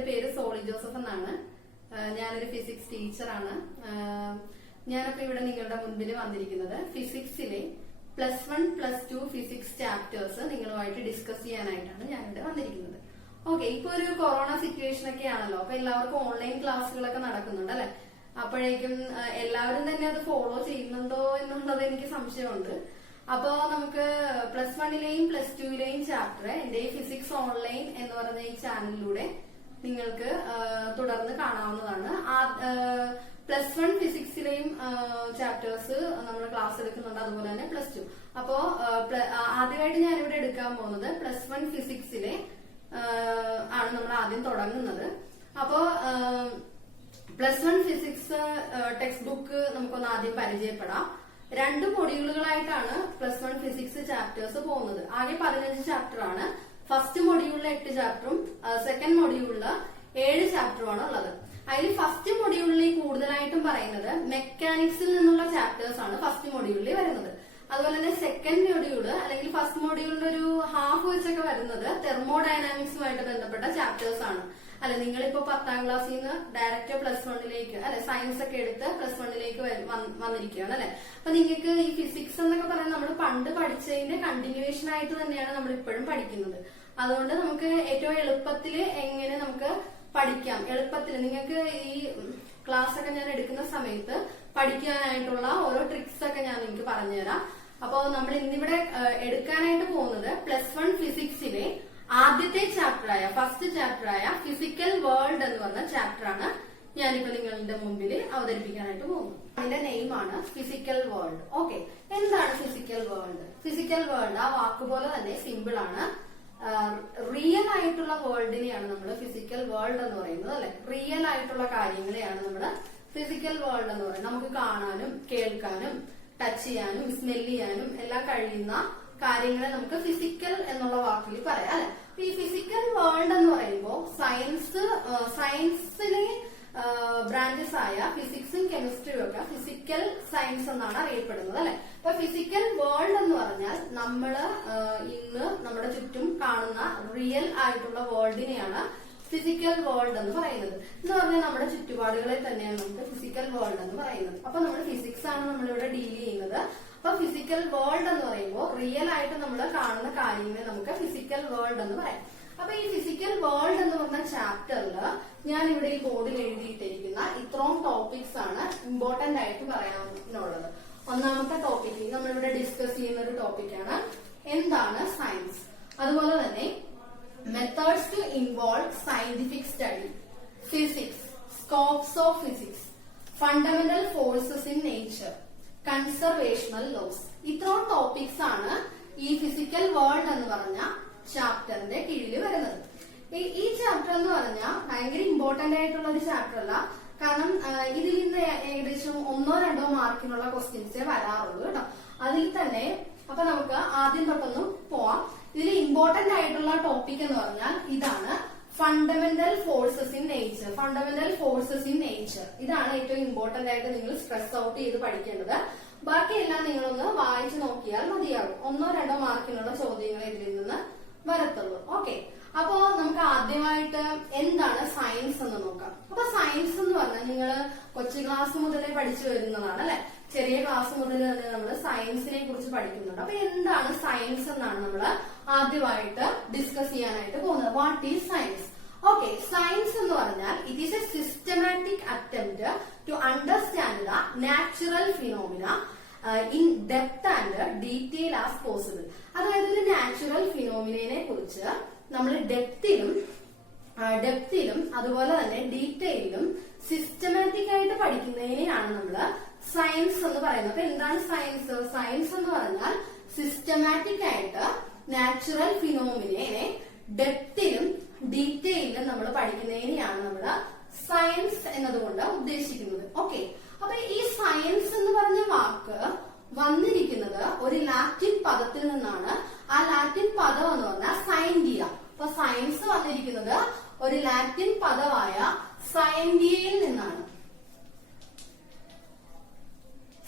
എന്റെ പേര് സോളി ജോസഫ് എന്നാണ്. ഞാനൊരു ഫിസിക്സ് ടീച്ചറാണ്. ഞാനപ്പോ ഇവിടെ നിങ്ങളുടെ മുൻപിൽ വന്നിരിക്കുന്നത് ഫിസിക്സിലെ +1 +2 ഫിസിക്സ് ചാപ്റ്റേഴ്സ് നിങ്ങളുമായിട്ട് ഡിസ്കസ് ചെയ്യാനായിട്ടാണ് ഞാനിവിടെ വന്നിരിക്കുന്നത്. ഓക്കെ, ഇപ്പൊ ഒരു കൊറോണ സിറ്റുവേഷൻ ഒക്കെ ആണല്ലോ, അപ്പൊ എല്ലാവർക്കും ഓൺലൈൻ ക്ലാസ്സുകളൊക്കെ നടക്കുന്നുണ്ട് അല്ലെ. അപ്പോഴേക്കും എല്ലാവരും തന്നെ അത് ഫോളോ ചെയ്യുന്നുണ്ടോ എന്നുള്ളത് എനിക്ക് സംശയമുണ്ട്. അപ്പോ നമുക്ക് +1ലെയും +2ലെയും ചാപ്റ്റർ എന്റെ ഫിസിക്സ് ഓൺലൈൻ എന്ന് പറഞ്ഞ ഈ ചാനലിലൂടെ നിങ്ങൾക്ക് തുടർന്ന് കാണാവുന്നതാണ്. +1 ഫിസിക്സിലെയും ചാപ്റ്റേഴ്സ് നമ്മൾ ക്ലാസ് എടുക്കുന്നുണ്ട്, അതുപോലെ തന്നെ +2. അപ്പോ ആദ്യമായിട്ട് ഞാനിവിടെ എടുക്കാൻ പോകുന്നത് +1 ഫിസിക്സിലെ ആണ് നമ്മൾ ആദ്യം തുടങ്ങുന്നത്. അപ്പോ +1 ഫിസിക്സ് ടെക്സ്റ്റ് ബുക്ക് നമുക്കൊന്ന് ആദ്യം പരിചയപ്പെടാം. 2 മൊഡ്യൂളുകളായിട്ടാണ് +1 ഫിസിക്സ് ചാപ്റ്റേഴ്സ് പോകുന്നത്. ആകെ 15 ചാപ്റ്റർ ആണ്. ഫസ്റ്റ് മൊഡ്യൂളിൽ 8 ചാപ്റ്ററും സെക്കൻഡ് മൊഡ്യൂളിൽ 7 ചാപ്റ്ററുമാണ് ഉള്ളത്. അതിൽ ഫസ്റ്റ് മൊഡ്യൂളിൽ കൂടുതലായിട്ടും പറയുന്നത് മെക്കാനിക്സിൽ നിന്നുള്ള ചാപ്റ്റേഴ്സ് ആണ് ഫസ്റ്റ് മൊഡ്യൂളിൽ വരുന്നത്. അതുപോലെ തന്നെ സെക്കൻഡ് മൊഡ്യൂള് അല്ലെങ്കിൽ ഫസ്റ്റ് മൊഡ്യൂളിന്റെ ഒരു ഹാഫ് വെച്ചൊക്കെ വരുന്നത് തെർമോഡൈനാമിക്സുമായിട്ട് ബന്ധപ്പെട്ട ചാപ്റ്റേഴ്സ് ആണ്. അല്ലെ, നിങ്ങളിപ്പോ 10ാം ക്ലാസ്സിൽ നിന്ന് ഡയറക്റ്റ് +1ലേക്ക് അല്ലെ സയൻസ് ഒക്കെ എടുത്ത് +1ലേക്ക് വന്നിരിക്കുകയാണ് അല്ലെ. അപ്പൊ നിങ്ങൾക്ക് ഈ ഫിസിക്സ് എന്നൊക്കെ പറയുന്നത് നമ്മൾ പണ്ട് പഠിച്ചതിന്റെ കണ്ടിന്യൂവേഷൻ ആയിട്ട് തന്നെയാണ് നമ്മൾ ഇപ്പോഴും പഠിക്കുന്നത്. അതുകൊണ്ട് നമുക്ക് ഏറ്റവും എളുപ്പത്തില് എങ്ങനെ നമുക്ക് പഠിക്കാം, എളുപ്പത്തിൽ നിങ്ങൾക്ക് ഈ ക്ലാസ് ഒക്കെ ഞാൻ എടുക്കുന്ന സമയത്ത് പഠിക്കാനായിട്ടുള്ള ഓരോ ട്രിക്സ് ഒക്കെ ഞാൻ നിങ്ങൾക്ക് പറഞ്ഞുതരാം. അപ്പോ നമ്മൾ ഇന്നിവിടെ എടുക്കാനായിട്ട് പോകുന്നത് +1 ഫിസിക്സിലെ ആദ്യത്തെ ചാപ്റ്ററായ ഫസ്റ്റ് ചാപ്റ്ററായ ഫിസിക്കൽ വേൾഡ് എന്ന് പറഞ്ഞ ചാപ്റ്ററാണ് ഞാനിപ്പോ നിങ്ങളുടെ മുമ്പിൽ അവതരിപ്പിക്കാനായിട്ട് പോകുന്നത്. അതിന്റെ നെയിമാണ് ഫിസിക്കൽ വേൾഡ്. ഓക്കെ, എന്താണ് ഫിസിക്കൽ വേൾഡ്? ഫിസിക്കൽ വേൾഡ് ആ വാക്കുപോലെ തന്നെ സിമ്പിൾ ആണ്. റിയൽ ആയിട്ടുള്ള വേൾഡിനെയാണ് നമ്മൾ ഫിസിക്കൽ വേൾഡ് എന്ന് പറയുന്നത് അല്ലെ. റിയൽ ആയിട്ടുള്ള കാര്യങ്ങളെയാണ് നമ്മൾ ഫിസിക്കൽ വേൾഡ് എന്ന് പറയുന്നത്. നമുക്ക് കാണാനും കേൾക്കാനും ടച്ച് ചെയ്യാനും സ്മെല് ചെയ്യാനും എല്ലാം കഴിയുന്ന കാര്യങ്ങളെ നമുക്ക് ഫിസിക്കൽ എന്നുള്ള വാക്കിൽ പറയാം അല്ലെ. ഈ ഫിസിക്കൽ വേൾഡ് എന്ന് പറയുമ്പോൾ സയൻസിലെ ബ്രാഞ്ചസ് ആയ ഫിസിക്സും കെമിസ്ട്രിയും ഒക്കെ ഫിസിക്കൽ സയൻസ് എന്നാണ് അറിയപ്പെടുന്നത് അല്ലെ. അപ്പൊ ഫിസിക്കൽ വേൾഡ് എന്ന് പറഞ്ഞാൽ നമ്മള് ഇന്ന് നമ്മുടെ ചുറ്റും കാണുന്ന റിയൽ ആയിട്ടുള്ള വേൾഡിനെയാണ് ഫിസിക്കൽ വേൾഡ് എന്ന് പറയുന്നത്. എന്ന് പറഞ്ഞാൽ നമ്മുടെ ചുറ്റുപാടുകളെ തന്നെയാണ് നമുക്ക് ഫിസിക്കൽ വേൾഡ് എന്ന് പറയുന്നത്. അപ്പൊ നമ്മൾ ഫിസിക്സ് ആണ് നമ്മളിവിടെ ഡീൽ ചെയ്യുന്നത്. അപ്പൊ ഫിസിക്കൽ വേൾഡ് എന്ന് പറയുമ്പോൾ റിയൽ ആയിട്ട് നമ്മൾ കാണുന്ന കാര്യങ്ങളെ നമുക്ക് ഫിസിക്കൽ വേൾഡ് എന്ന് പറയാം. അപ്പൊ ഈ ഫിസിക്കൽ വേൾഡ് എന്ന് പറഞ്ഞ ചാപ്റ്ററിൽ ഞാൻ ഇവിടെ ഈ ബോർഡിൽ എഴുതിയിട്ടിരിക്കുന്ന ഇത്രയും ടോപ്പിക്സ് ആണ് ഇമ്പോർട്ടന്റ് ആയിട്ട് പറയാനുള്ളത്. ഒന്നാമത്തെ ടോപ്പിക് നമ്മളിവിടെ ഡിസ്കസ് ചെയ്യുന്ന ഒരു ടോപ്പിക്കാണ് എന്താണ് സയൻസ്. അതുപോലെ തന്നെ methods to involve scientific study, physics, scopes of physics, fundamental forces in nature, conservational laws. ഇത്രയും ടോപ്പിക്സ് ആണ് ഈ ഫിസിക്കൽ വേൾഡ് എന്ന് പറഞ്ഞ ചാപ്റ്ററിന്റെ കീഴിൽ വരുന്നത്. ഈ ചാപ്റ്റർ എന്ന് പറഞ്ഞാൽ ഭയങ്കര ഇമ്പോർട്ടന്റ് ആയിട്ടുള്ള ഒരു ചാപ്റ്റർ അല്ല. കാരണം ഇതിൽ നിന്ന് ഏകദേശം 1-2 മാർക്കിനുള്ള ക്വസ്റ്റ്യൻസേ വരാറുള്ളൂ കേട്ടോ. അതിൽ തന്നെ അപ്പൊ നമുക്ക് ആദ്യം തൊട്ടൊന്ന് പോവാം. ഇതിൽ ഇമ്പോർട്ടന്റ് ആയിട്ടുള്ള ടോപ്പിക് എന്ന് പറഞ്ഞാൽ ഇതാണ് fundamental forces in nature. Fundamental forces in nature ഇതാണ് ഏറ്റവും ഇമ്പോർട്ടന്റ് ആയിട്ട് നിങ്ങൾ സ്ട്രെസ് ഔട്ട് ചെയ്ത് പഠിക്കേണ്ടത്. ബാക്കിയെല്ലാം നിങ്ങളൊന്ന് വായിച്ചു നോക്കിയാൽ മതിയാകും. 1-2 മാർക്കിനുള്ള ചോദ്യങ്ങൾ ഇതിൽ നിന്ന് വരത്തുള്ളൂ. ഓക്കെ, അപ്പോ നമുക്ക് ആദ്യമായിട്ട് എന്താണ് സയൻസ് എന്ന് നോക്കാം. അപ്പൊ സയൻസ് എന്ന് പറഞ്ഞാൽ നിങ്ങൾ കൊച്ചു ക്ലാസ് മുതലേ പഠിച്ചു വരുന്നതാണ് അല്ലെ. ചെറിയ ക്ലാസ് മുതൽ തന്നെ നമ്മൾ സയൻസിനെ കുറിച്ച് പഠിക്കുന്നുണ്ട്. അപ്പൊ എന്താണ് സയൻസ് എന്നാണ് നമ്മൾ ആദ്യമായിട്ട് ഡിസ്കസ് ചെയ്യാനായിട്ട് പോകുന്നത്. What is science? Okay, science എന്ന് പറഞ്ഞാൽ it is a systematic attempt to understand the natural phenomena in depth and detail as possible. അതായത് ഒരു നാച്ചുറൽ ഫിനോമിനെ കുറിച്ച് നമ്മൾ ഡെപ്തിലും അതുപോലെ തന്നെ ഡീറ്റെയിലും സിസ്റ്റമാറ്റിക് ആയിട്ട് പഠിക്കുന്നതിനെയാണ് നമ്മൾ സയൻസ് എന്ന് പറയുന്നത്. അപ്പൊ എന്താണ് സയൻസ്? സയൻസ് എന്ന് പറഞ്ഞാൽ സിസ്റ്റമാറ്റിക് ആയിട്ട് നാച്ചുറൽ ഫിനോമിനെ ഡെപ്തിലും ഡീറ്റെയിലും നമ്മൾ പഠിക്കുന്നതിനെയാണ് നമ്മൾ സയൻസ് എന്നതുകൊണ്ട് ഉദ്ദേശിക്കുന്നത്. ഓക്കെ, അപ്പൊ ഈ സയൻസ് എന്ന് പറഞ്ഞ വാക്ക് വന്നിരിക്കുന്നത് ഒരു ലാറ്റിൻ പദത്തിൽ നിന്നാണ്. ആ ലാറ്റിൻ പദം എന്ന് പറഞ്ഞാൽ സയന്റിയ. അപ്പൊ സയൻസ് വന്നിരിക്കുന്നത് ഒരു ലാറ്റിൻ പദമായ സയന്റിയയിൽ നിന്നാണ്.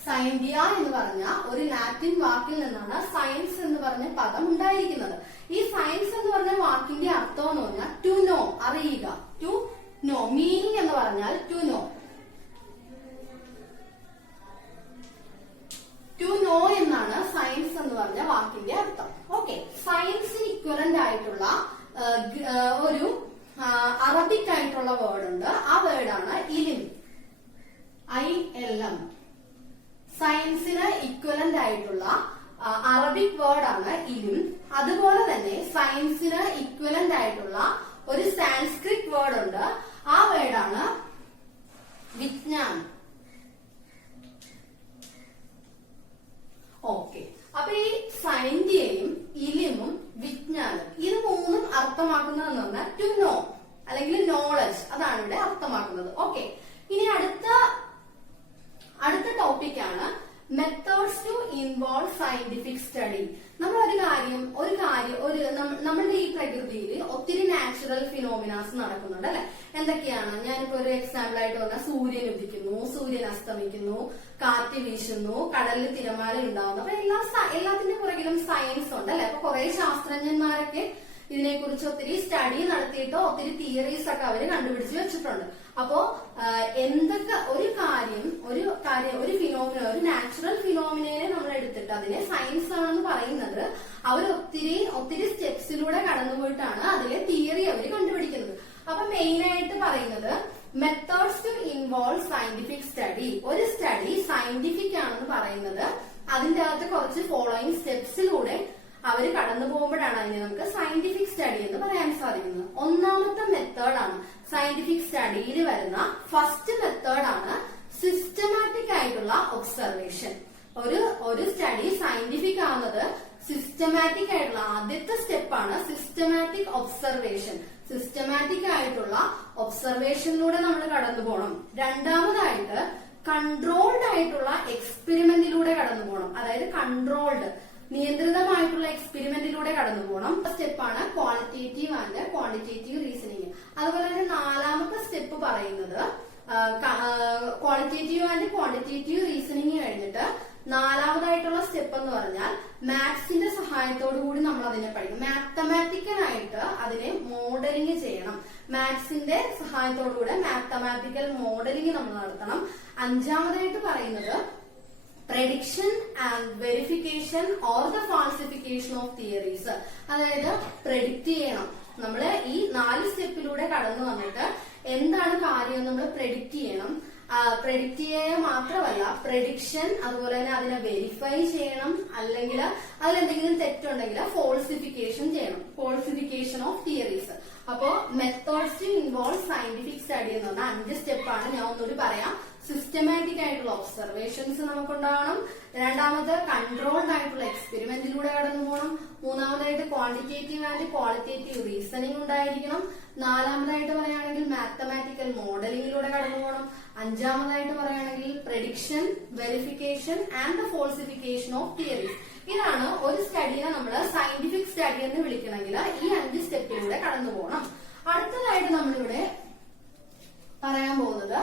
സയന്റിയ എന്ന് പറഞ്ഞ ഒരു ലാറ്റിൻ വാക്കിൽ നിന്നാണ് സയൻസ് എന്ന് പറഞ്ഞ പദം ഉണ്ടായിരിക്കുന്നത്. ഈ സയൻസ് എന്ന് പറഞ്ഞ വാക്കിന്റെ അർത്ഥം എന്ന് പറഞ്ഞാൽ ടു നോ, അറിയുക, ടു നോ. മീനിങ് എന്ന് പറഞ്ഞാൽ ടു നോ. ടു നോ എന്നാണ് സയൻസ് എന്ന് പറഞ്ഞ വാക്കിന്റെ അർത്ഥം. ഓക്കെ, സയൻസിന് ഇക്വലന്റ് ആയിട്ടുള്ള ഒരു അറബിക് ആയിട്ടുള്ള വേർഡ് ഉണ്ട്. ആ വേർഡാണ് ഇലിം. ILM. സയൻസിന് ഇക്വലന്റ് ആയിട്ടുള്ള അറബിക് വേർഡ് ആണ് ഇലിം. അതുപോലെ തന്നെ സയൻസിന് ഇക്വലന്റ് ആയിട്ടുള്ള ഒരു സാൻസ്ക്രിറ്റ് വേർഡ് ഉണ്ട്. ആ വേർഡാണ് വിജ്ഞാൻ. ഓക്കെ, അപ്പൊ ഈ സയന്റിയെയും ഇലിമും വിജ്ഞാനം ഇത് മൂന്നും അർത്ഥമാക്കുന്നതെന്ന് പറഞ്ഞാൽ ടു നോ അല്ലെങ്കിൽ നോളജ്, അതാണ് ഇവിടെ അർത്ഥമാക്കുന്നത്. ഓക്കെ, ഇനി അടുത്ത ടോപ്പിക്കാണ് methods to involve scientific study. നമ്മൾ നമ്മുടെ ഈ പ്രകൃതിയിൽ ഒത്തിരി നാച്ചുറൽ ഫിനോമിനാസ് നടക്കുന്നുണ്ട് അല്ലെ. എന്തൊക്കെയാണ്? ഞാനിപ്പോ ഒരു എക്സാമ്പിൾ ആയിട്ട് പറഞ്ഞാൽ സൂര്യൻ ഉദിക്കുന്നു, സൂര്യൻ അസ്തമിക്കുന്നു, കാറ്റ് വീശുന്നു, കടലിൽ തിരമാല ഉണ്ടാവുന്നു. അപ്പൊ എല്ലാത്തിന്റെ പുറകിലും സയൻസ് ഉണ്ട് അല്ലെ. അപ്പൊ കുറെ ശാസ്ത്രജ്ഞന്മാരൊക്കെ ഇതിനെക്കുറിച്ച് ഒത്തിരി സ്റ്റഡി നടത്തിയിട്ടോ ഒത്തിരി തിയറീസ് ഒക്കെ അവര് കണ്ടുപിടിച്ച് വെച്ചിട്ടുണ്ട്. അപ്പോ എന്തൊക്കെ ഒരു ഫിനോമിന, ഒരു നാച്ചുറൽ ഫിനോമിനെ നമ്മൾ എടുത്തിട്ട് അതിനെ സയൻസ് ആണെന്ന് പറയുന്നത് അവർ ഒത്തിരി സ്റ്റെപ്സിലൂടെ കടന്നുപോയിട്ടാണ് അതിലെ തിയറി അവർ കണ്ടുപിടിക്കുന്നത്. അപ്പൊ മെയിൻ ആയിട്ട് പറയുന്നത് methods to involve scientific study. ഒരു സ്റ്റഡി സയന്റിഫിക് ആണെന്ന് പറയുന്നത് അതിന്റെ അകത്ത് കുറച്ച് ഫോളോയിങ് സ്റ്റെപ്സിലൂടെ അവർ കടന്നു പോകുമ്പോഴാണ് അതിനെ നമുക്ക് സയന്റിഫിക് സ്റ്റഡി എന്ന് പറയാൻ സാധിക്കുന്നത്. ഒന്നാമത്തെ മെത്തേഡാണ് സയന്റിഫിക് സ്റ്റഡിയിൽ വരുന്ന ഫസ്റ്റ് മെത്തേഡാണ് സിസ്റ്റമാറ്റിക് ആയിട്ടുള്ള ഒബ്സർവേഷൻ. ഒരു സ്റ്റഡി സയന്റിഫിക് ആവുന്നത് സിസ്റ്റമാറ്റിക് ആയിട്ടുള്ള ആദ്യത്തെ സ്റ്റെപ്പാണ് സിസ്റ്റമാറ്റിക് ഒബ്സർവേഷൻ. സിസ്റ്റമാറ്റിക് ആയിട്ടുള്ള ഒബ്സർവേഷനിലൂടെ നമ്മൾ കടന്നു പോകണം. രണ്ടാമതായിട്ട് കൺട്രോൾഡ് ആയിട്ടുള്ള എക്സ്പെരിമെന്റിലൂടെ കടന്നു പോകണം. അതായത് കൺട്രോൾഡ് നിയന്ത്രിതമായിട്ടുള്ള എക്സ്പെരിമെന്റിലൂടെ കടന്നു പോകണം. സ്റ്റെപ്പാണ് ക്വാളിറ്റേറ്റീവ് ആൻഡ് ക്വാണ്ടിറ്റേറ്റീവ് റീസണിങ്. അതുപോലെ തന്നെ നാലാമത്തെ സ്റ്റെപ്പ് പറയുന്നത് ക്വാളിറ്റേറ്റീവ് ആൻഡ് ക്വാണ്ടിറ്റേറ്റീവ് റീസണിങ് കഴിഞ്ഞിട്ട് നാലാമതായിട്ടുള്ള സ്റ്റെപ്പ് എന്ന് പറഞ്ഞാൽ മാത്സിന്റെ സഹായത്തോടു കൂടി നമ്മൾ അതിനെ പഠിക്കും. മാത്തമാറ്റിക്കലായിട്ട് അതിനെ മോഡലിംഗ് ചെയ്യണം. മാത്സിന്റെ സഹായത്തോടുകൂടെ മാത്തമാറ്റിക്കൽ മോഡലിംഗ് നമ്മൾ നടത്തണം. അഞ്ചാമതായിട്ട് പറയുന്നത് prediction and verification or the falsification of theories. അതായത് പ്രഡിക്റ്റ് ചെയ്യണം. നമ്മള് ഈ 4 സ്റ്റെപ്പിലൂടെ കടന്നു വന്നിട്ട് എന്താണ് കാര്യം നമ്മൾ പ്രഡിക്റ്റ് ചെയ്യണം. പ്രഡിക്റ്റ് ചെയ്യുക മാത്രമല്ല പ്രഡിക്ഷൻ, അതുപോലെ തന്നെ അതിനെ വെരിഫൈ ചെയ്യണം. അല്ലെങ്കിൽ അതിലെന്തെങ്കിലും തെറ്റുണ്ടെങ്കിൽ ഫോൾസിഫിക്കേഷൻ ചെയ്യണം. Falsification of theories. അപ്പോ methods to involve scientific study എന്ന് പറഞ്ഞാൽ 5 സ്റ്റെപ്പാണ്. ഞാൻ ഒന്നുകൂടി പറയാം. സിസ്റ്റമാറ്റിക് ആയിട്ടുള്ള ഒബ്സർവേഷൻസ് നമുക്കുണ്ടാവണം. രണ്ടാമത് കൺട്രോൾഡ് ആയിട്ടുള്ള എക്സ്പെരിമെന്റിലൂടെ കടന്നു പോകണം. മൂന്നാമതായിട്ട് ക്വാണ്ടിറ്റേറ്റീവ് ആൻഡ് ക്വാളിറ്റേറ്റീവ് റീസണിംഗ് ഉണ്ടായിരിക്കണം. നാലാമതായിട്ട് പറയുകയാണെങ്കിൽ മാത്തമാറ്റിക്കൽ മോഡലിംഗിലൂടെ കടന്നു പോകണം. അഞ്ചാമതായിട്ട് പറയുകയാണെങ്കിൽ prediction, verification and the falsification of theories. ഇതാണ് ഒരു സ്റ്റഡിയെ നമ്മൾ സയന്റിഫിക് സ്റ്റഡി എന്ന് വിളിക്കണമെങ്കിൽ ഈ 5 സ്റ്റെപ്പിലൂടെ കടന്നു പോകണം. അടുത്തതായിട്ട് നമ്മളിവിടെ പറയാൻ പോകുന്നത്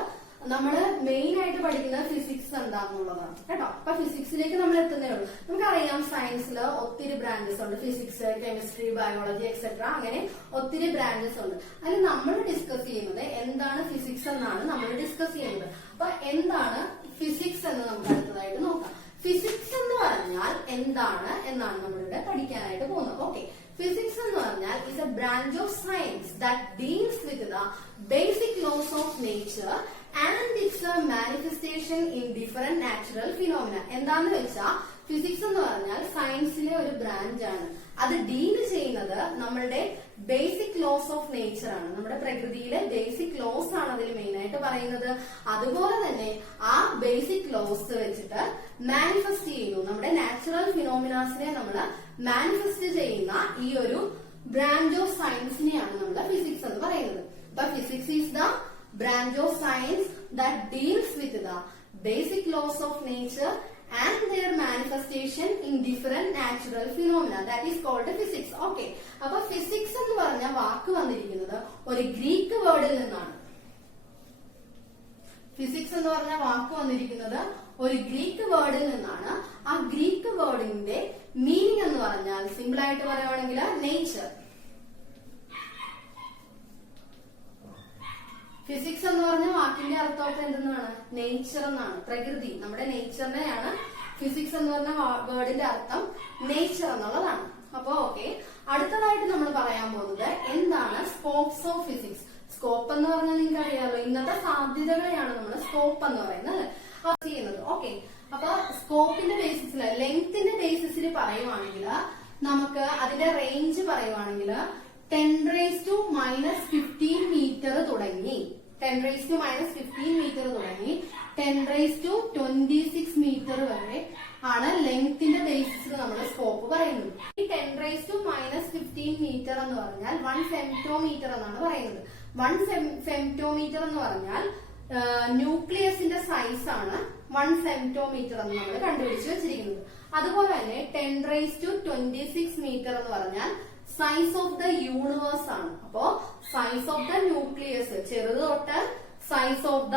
നമ്മള് മെയിൻ ആയിട്ട് പഠിക്കുന്ന ഫിസിക്സ് എന്താണെന്നുള്ളതാണ് കേട്ടോ. അപ്പൊ ഫിസിക്സിലേക്ക് നമ്മൾ എത്തുന്നേ ഉള്ളൂ. നമുക്കറിയാം സയൻസിൽ ഒത്തിരി ബ്രാഞ്ചസ് ഉണ്ട്. ഫിസിക്സ്, കെമിസ്ട്രി, ബയോളജി എക്സെട്ര, അങ്ങനെ ഒത്തിരി ബ്രാഞ്ചസ് ഉണ്ട്. അതിൽ നമ്മൾ ഡിസ്കസ് ചെയ്യുന്നത് എന്താണ് ഫിസിക്സ് എന്നാണ് നമ്മൾ ഡിസ്കസ് ചെയ്യുന്നത്. അപ്പൊ എന്താണ് ഫിസിക്സ് എന്ന് നമുക്ക് അടുത്തതായിട്ട് നോക്കാം. ഫിസിക്സ് എന്ന് പറഞ്ഞാൽ എന്താണ് എന്നാണ് നമ്മളിവിടെ പഠിക്കാനായിട്ട് പോകുന്നത്. ഓക്കെ, ഫിസിക്സ് എന്ന് പറഞ്ഞാൽ is A branch of science that deals with the basic loss of nature and its manifestation in different natural phenomena. എന്താന്ന് വെച്ചാൽ ഫിസിക്സ് എന്ന് പറഞ്ഞാൽ സയൻസിലെ ഒരു ബ്രാഞ്ച് ആണ്. അത് ഡീൽ ചെയ്യുന്നത് നമ്മളുടെ ബേസിക് ലോസ് ഓഫ് നേച്ചർ ആണ്. നമ്മുടെ പ്രകൃതിയിലെ ബേസിക് ലോസ് ആണ് അതിൽ മെയിൻ ആയിട്ട് പറയുന്നത്. അതുപോലെ തന്നെ ആ ബേസിക് ലോസ് വെച്ചിട്ട് മാനിഫെസ്റ്റ് ചെയ്യുന്നു. നമ്മുടെ നാച്ചുറൽ ഫിനോമിനാസിനെ നമ്മൾ മാനിഫെസ്റ്റ് ചെയ്യുന്ന ഈ ഒരു ബ്രാഞ്ച് ഓഫ് സയൻസിനെയാണ് നമ്മൾ ഫിസിക്സ് എന്ന് പറയുന്നത്. അപ്പൊ physics is the branch of science that deals with the basic laws of nature and their manifestation in different natural phenomena. That is called physics. Okay. അപ്പൊ physics എന്ന് പറഞ്ഞ വാക്ക് വന്നിരിക്കുന്നത് ഒരു ഗ്രീക്ക് വേർഡിൽ നിന്നാണ്. ഫിസിക്സ് എന്ന് പറഞ്ഞ വാക്ക് വന്നിരിക്കുന്നത് ഒരു ഗ്രീക്ക് വേർഡിൽ നിന്നാണ്. ആ ഗ്രീക്ക് വേർഡിന്റെ മീനിങ് എന്ന് പറഞ്ഞാൽ സിമ്പിൾ ആയിട്ട് പറയുവാണെങ്കിൽ നേച്ചർ. ഫിസിക്സ് എന്ന് പറഞ്ഞ വാക്കിന്റെ അർത്ഥമൊക്കെ എന്തെന്നാണ്? നേച്ചർ എന്നാണ്, പ്രകൃതി, നമ്മുടെ നേച്ചറിനെയാണ് ഫിസിക്സ് എന്ന് പറഞ്ഞ വേർഡിന്റെ അർത്ഥം നേച്ചർ എന്നുള്ളതാണ്. അപ്പൊ ഓക്കെ, അടുത്തതായിട്ട് നമ്മൾ പറയാൻ പോകുന്നത് എന്താണ് സ്കോപ്സ് ഓഫ് ഫിസിക്സ്. സ്കോപ്പ് എന്ന് പറഞ്ഞാൽ നിങ്ങൾക്ക് അറിയാമല്ലോ, ഇന്നത്തെ സാധ്യതകളെയാണ് നമ്മൾ സ്കോപ്പ് എന്ന് പറയുന്നത് ചെയ്യുന്നത്. ഓക്കെ, അപ്പൊ സ്കോപ്പിന്റെ ബേസിസിൽ, ലെങ്ത്തിന്റെ ബേസിസിൽ പറയുവാണെങ്കിൽ നമുക്ക് അതിന്റെ റേഞ്ച് പറയുവാണെങ്കിൽ 10⁻⁻15 മീറ്റർ തുടങ്ങി 10⁻⁻15 മീറ്റർ തുടങ്ങി 10⁻26 മീറ്റർ വരെ ആണ് ലെങ്ത്തിന്റെ ബേസിസിൽ നമ്മൾ സ്കോപ്പ് പറയുന്നത്. ഈ 10⁻⁻15 മീറ്റർ എന്ന് പറഞ്ഞാൽ 1 ഫെംറ്റോമീറ്റർ എന്നാണ് പറയുന്നത്. 1 ഫെംറ്റോമീറ്റർ എന്ന് പറഞ്ഞാൽ ന്യൂക്ലിയസിന്റെ സൈസ് ആണ് 1 ഫെംറ്റോമീറ്റർ എന്ന് നമ്മൾ കണ്ടുപിടിച്ച് വെച്ചിരിക്കുന്നത്. അതുപോലെ തന്നെ 10⁻26 മീറ്റർ എന്ന് പറഞ്ഞാൽ സൈസ് ഓഫ് ദ യൂണിവേഴ്സ് ആണ്. അപ്പോ സൈസ് ഓഫ് ദ ന്യൂക്ലിയസ്, ചെറുത് തൊട്ട് സൈസ് ഓഫ് ദ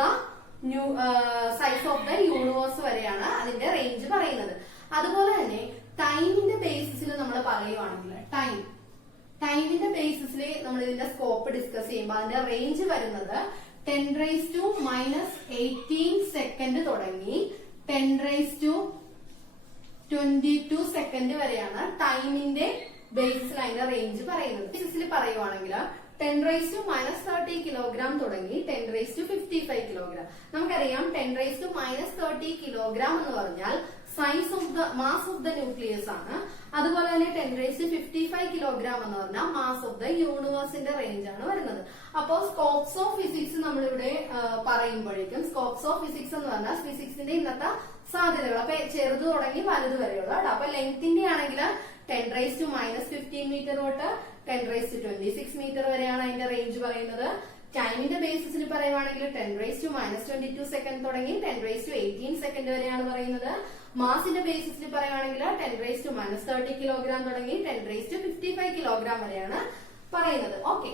യൂണിവേഴ്സ് വരെയാണ് അതിന്റെ റേഞ്ച് പറയുന്നത്. അതുപോലെ തന്നെ ടൈമിന്റെ ബേസിസിൽ നമ്മൾ പറയുവാണെങ്കിൽ ടൈമിന്റെ ബേസിസിൽ നമ്മൾ ഇതിന്റെ സ്കോപ്പ് ഡിസ്കസ് ചെയ്യുമ്പോൾ അതിന്റെ റേഞ്ച് വരുന്നത് 10⁻⁻18 സെക്കൻഡ് തുടങ്ങി 10⁻22 സെക്കൻഡ് വരെയാണ് ടൈമിന്റെ ബേസിസിൽ അതിന്റെ റേഞ്ച് പറയുന്നത്. ബേസിസിൽ പറയുവാണെങ്കിൽ 10⁻⁻30 കിലോഗ്രാം തുടങ്ങി 10⁻55 കിലോഗ്രാം. നമുക്കറിയാം 10⁻⁻30 കിലോഗ്രാം എന്ന് പറഞ്ഞാൽ size of the mass of the nucleus ആണ്. അതുപോലെ തന്നെ 10⁻55 കിലോഗ്രാം എന്ന് പറഞ്ഞാൽ മാസ് ഓഫ് ദ യൂണിവേഴ്സിന്റെ റേഞ്ച് ആണ് വരുന്നത്. അപ്പോ സ്കോപ്സ് ഓഫ് ഫിസിക്സ് നമ്മളിവിടെ പറയുമ്പോഴേക്കും സ്കോപ്സ് ഓഫ് ഫിസിക്സ് എന്ന് പറഞ്ഞാൽ ഫിസിക്സിന്റെ ഇന്നത്തെ സാധ്യതകൾ, അപ്പൊ ചെറുത് തുടങ്ങി വലുത് വരെയുള്ള. അപ്പൊ ലെങ്ത്തിന്റെ ആണെങ്കിൽ 10⁻⁻15 മീറ്റർ തൊട്ട് 10⁻26 മീറ്റർ വരെയാണ് അതിന്റെ റേഞ്ച് പറയുന്നത്. ടൈമിന്റെ ബേസിസിൽ പറയുവാണെങ്കിൽ 10⁻⁻22 സെക്കൻഡ് തുടങ്ങി 10⁻18 സെക്കൻഡ് വരെയാണ് പറയുന്നത്. മാസിന്റെ ബേസിസിൽ പറയുവാണെങ്കിൽ 10⁻⁻30 കിലോഗ്രാം തുടങ്ങി 10⁻55 കിലോഗ്രാം വരെയാണ് പറയുന്നത്. ഓക്കെ,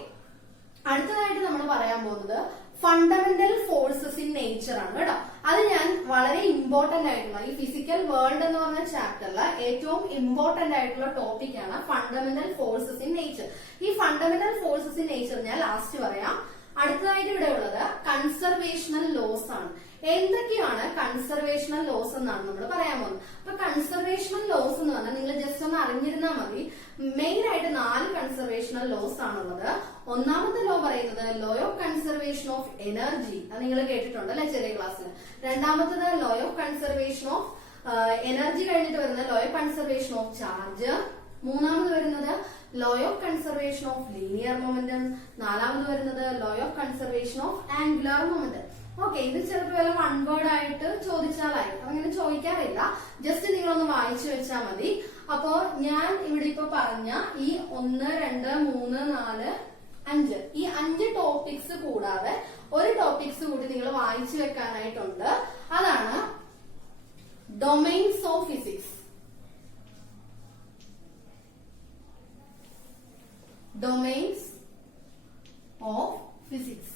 അടുത്തതായിട്ട് നമ്മൾ പറയാൻ പോകുന്നത് ഫണ്ടമെന്റൽ ഫോഴ്സസ് ഇൻ നേച്ചർ ആണ് കേട്ടോ. അത് ഞാൻ വളരെ ഇമ്പോർട്ടന്റ് ആയിട്ടുള്ള ഈ ഫിസിക്കൽ വേൾഡ് എന്ന് പറഞ്ഞ ചാപ്റ്ററിൽ ഏറ്റവും ഇമ്പോർട്ടന്റ് ആയിട്ടുള്ള ടോപ്പിക് ആണ് ഫണ്ടമെന്റൽ ഫോഴ്സസ് ഇൻ നേച്ചർ. ഈ ഫണ്ടമെന്റൽ ഫോഴ്സസ് ഇൻ നേച്ചർ ഞാൻ ലാസ്റ്റ് പറയാം. അടുത്തതായിട്ട് ഇവിടെ ഉള്ളത് കൺസർവേഷണൽ ലോസ് ആണ്. എന്തൊക്കെയാണ് കൺസർവേഷണൽ ലോസ് എന്നാണ് നമ്മൾ പറയാൻ പോകുന്നത്. അപ്പൊ കൺസർവേഷണൽ ലോസ് എന്ന് പറഞ്ഞാൽ നിങ്ങൾ ജസ്റ്റ് ഒന്ന് അറിഞ്ഞിരുന്നാൽ മതി. മെയിൻ ആയിട്ട് 4 കൺസർവേഷണൽ ലോസ് ആണുള്ളത്. ഒന്നാമത്തെ ലോ പറയുന്നത് law of conservation of energy, അത് നിങ്ങൾ കേട്ടിട്ടുണ്ട് അല്ലെ ചെറിയ ക്ലാസ്സിൽ. രണ്ടാമത്തത് law of conservation of energy കഴിഞ്ഞിട്ട് വരുന്നത് law of conservation of charge. മൂന്നാമത് വരുന്നത് law of conservation of linear momentum. നാലാമത് വരുന്നത് law of conservation of angular momentum. Okay, ഇത് ചിലപ്പോൾ വല്ല വൺ വേർഡ് ആയിട്ട് ചോദിച്ചാലായി, അങ്ങനെ ചോദിക്കാറില്ല. ജസ്റ്റ് നിങ്ങളൊന്ന് വായിച്ചു വെച്ചാൽ മതി. അപ്പോ ഞാൻ ഇവിടെ ഇപ്പൊ പറഞ്ഞ ഈ 1, 2, 3, 4, 5 ഈ 5 ടോപ്പിക്സ് കൂടാതെ ഒരു ടോപ്പിക്സ് കൂടി നിങ്ങൾ വായിച്ചു വെക്കാനായിട്ടുണ്ട്. അതാണ് domains of physics. Domains of physics.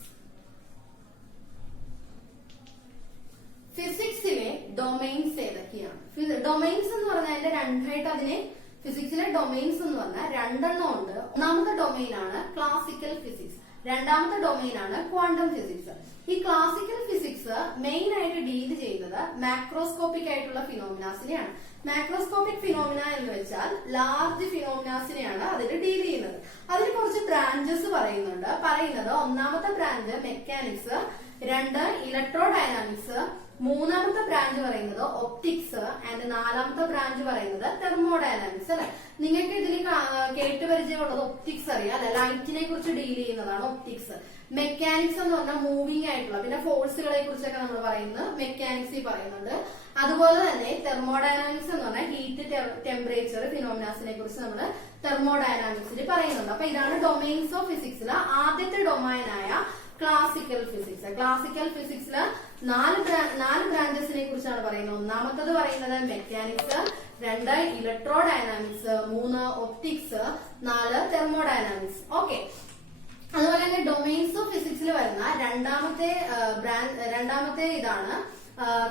ഫിസിക്സിലെ ഡൊമൈൻസ് ഏതൊക്കെയാണ്? ഡൊമൈൻസ് എന്ന് പറഞ്ഞാൽ അതിന്റെ രണ്ടായിട്ട് അതിനെ ഫിസിക്സിലെ ഡൊമൈൻസ് എന്ന് പറഞ്ഞാൽ 2 എണ്ണം ഉണ്ട്. ഒന്നാമത്തെ ഡൊമൈൻ ആണ് ക്ലാസിക്കൽ ഫിസിക്സ്, രണ്ടാമത്തെ ഡൊമൈൻ ആണ് ക്വാണ്ടം ഫിസിക്സ്. ഈ ക്ലാസിക്കൽ ഫിസിക്സ് മെയിൻ ആയിട്ട് ഡീൽ ചെയ്യുന്നത് മാക്രോസ്കോപ്പിക് ആയിട്ടുള്ള ഫിനോമിനാസിനെയാണ്. മാക്രോസ്കോപ്പിക് ഫിനോമിന എന്ന് വെച്ചാൽ ലാർജ് ഫിനോമിനാസിനെയാണ് അതിൽ ഡീൽ ചെയ്യുന്നത്. അതിൽ കുറച്ച് ബ്രാഞ്ചസ് പറയുന്നത് ഒന്നാമത്തെ ബ്രാഞ്ച് മെക്കാനിക്സ്, 2 ഇലക്ട്രോ ഡൈനാമിക്സ്, മൂന്നാമത്തെ ബ്രാഞ്ച് പറയുന്നത് ഒപ്റ്റിക്സ് ആൻഡ് നാലാമത്തെ ബ്രാഞ്ച് പറയുന്നത് തെർമോഡൈനാമിക്സ് അല്ലെ. നിങ്ങൾക്ക് ഇതിൽ കേട്ടുപരിചയമുള്ളത് ഒപ്റ്റിക്സ് അറിയാം അല്ലെ, ലൈറ്റിനെ കുറിച്ച് ഡീൽ ചെയ്യുന്നതാണ് ഒപ്റ്റിക്സ്. മെക്കാനിക്സ് എന്ന് പറഞ്ഞാൽ മൂവിംഗ് ആയിട്ടുള്ള, പിന്നെ ഫോഴ്സുകളെ കുറിച്ചൊക്കെ നമ്മൾ പറയുന്നത് മെക്കാനിക്സിൽ പറയുന്നുണ്ട്. അതുപോലെ തന്നെ തെർമോഡൈനാമിക്സ് എന്ന് പറഞ്ഞാൽ ഹീറ്റ്, ടെമ്പറേച്ചർ, ഫിനോമിനാസിനെ കുറിച്ച് നമ്മൾ തെർമോഡൈനാമിക്സിൽ പറയുന്നുണ്ട്. അപ്പൊ ഇതാണ് ഡൊമൈൻസ് ഓഫ് ഫിസിക്സിൽ ആദ്യത്തെ ഡൊമൈനായ ക്ലാസിക്കൽ ഫിസിക്സ്. ക്ലാസിക്കൽ ഫിസിക്സിൽ 4 ബ്രാഞ്ചസിനെ കുറിച്ചാണ് പറയുന്നത്. ഒന്നാമത്തത് പറയുന്നത് mechanics, 2 electro dynamics, 3 optics, 4 thermodynamics. Okay, അതുപോലെ തന്നെ ഡൊമൈൻസ് ഓഫ് ഫിസിക്സിൽ വരുന്ന രണ്ടാമത്തെ ഇതാണ്